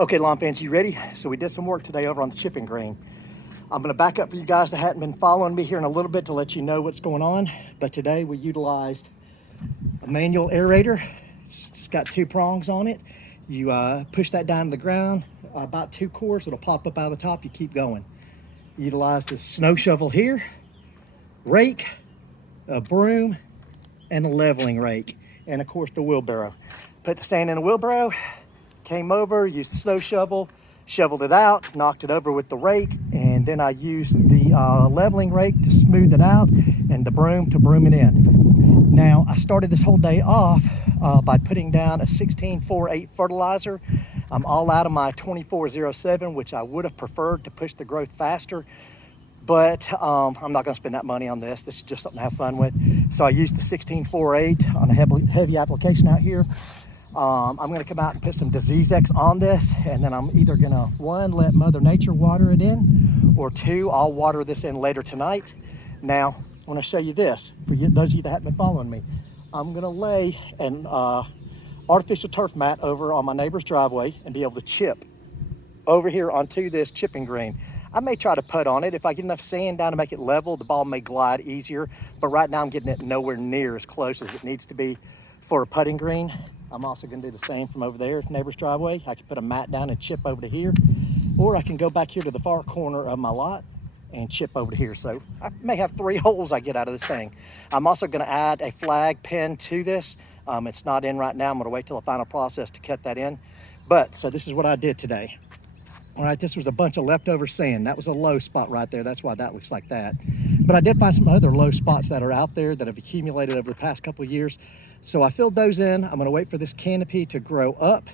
Okay, lawn fans, you ready? So we did some work today over on the chipping green. I'm gonna back up for you guys that hadn't been following me here in a little bit to let you know what's going on. But today we utilized a manual aerator. It's got two prongs on it. You push that down to the ground, about 2 cores, it'll pop up out of the top, you keep going. Utilized a snow shovel here, rake, a broom, and a leveling rake, and of course the wheelbarrow. Put the sand in a wheelbarrow, came over, used the snow shovel, shoveled it out, knocked it over with the rake, and then I used the leveling rake to smooth it out and the broom to broom it in. Now, I started this whole day off by putting down a 16-4-8 fertilizer. I'm all out of my 24-07, which I would have preferred to push the growth faster, but I'm not gonna spend that money on this. This is just something to have fun with. So I used the 16-4-8 on a heavy application out here. I'm gonna come out and put some Disease X on this, and then I'm either gonna, 1, let Mother Nature water it in, or 2, I'll water this in later tonight. Now, I wanna show you this, for those of you that haven't been following me. I'm gonna lay an artificial turf mat over on my neighbor's driveway and be able to chip over here onto this chipping green. I may try to putt on it. If I get enough sand down to make it level, the ball may glide easier, but right now I'm getting it nowhere near as close as it needs to be for a putting green. I'm also gonna do the same from over there, neighbor's driveway. I can put a mat down and chip over to here, or I can go back here to the far corner of my lot and chip over to here. So I may have 3 holes I get out of this thing. I'm also gonna add a flag pin to this. It's not in right now. I'm gonna wait till the final process to cut that in. But, so this is what I did today. All right, this was a bunch of leftover sand. That was a low spot right there. That's why that looks like that. But I did find some other low spots that are out there that have accumulated over the past couple of years. So I filled those in. I'm gonna wait for this canopy to grow up,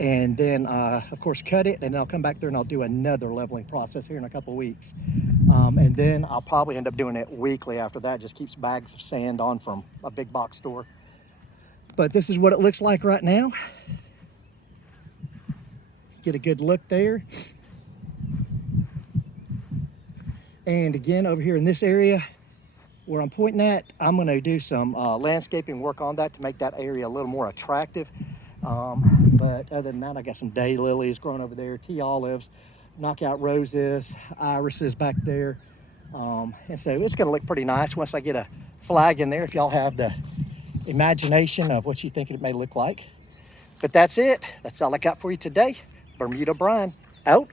and then of course cut it, and then I'll come back there and I'll do another leveling process here in a couple of weeks. And then I'll probably end up doing it weekly after that. Just keeps bags of sand on from a big box store. But this is what it looks like right now. Get a good look there. And again, over here in this area where I'm pointing at, I'm gonna do some landscaping work on that to make that area a little more attractive. But other than that, I got some daylilies growing over there, tea olives, knockout roses, irises back there. And so it's gonna look pretty nice once I get a flag in there, if y'all have the imagination of what you think it may look like. But that's it. That's all I got for you today. Bermuda Brian, out.